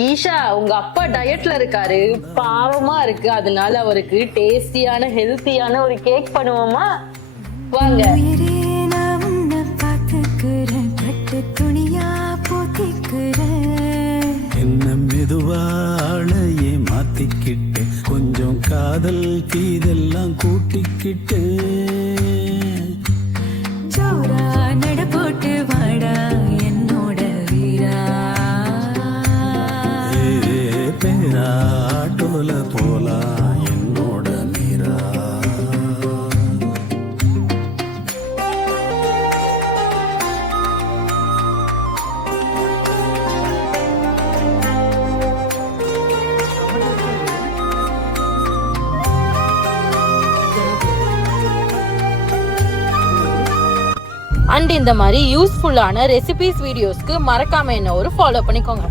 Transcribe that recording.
ஈஷா உங்க அப்பா டயட்ல இருக்காரு, பாவமா இருக்கு. அதனால அவருக்கு டேஸ்டியான ஹெல்த்தியான ஒரு கேக் பண்ணுவோமா? வாங்க. என்ன மெதுவாளையே மாத்திக்கிட்டு கொஞ்சம் காதல் தீதெல்லாம் கூட்டிக்கிட்டு ஜோரா நட போட்டு வாடா என்னோட வீரா. பேராட்டோல போலாம் என்னோட மீரா. அண்ட் இந்த மாதிரி யூஸ்ஃபுல்லான ரெசிபிஸ் வீடியோஸ்க்கு மறக்காம என்ன ஒரு ஃபாலோ பண்ணிக்கோங்க.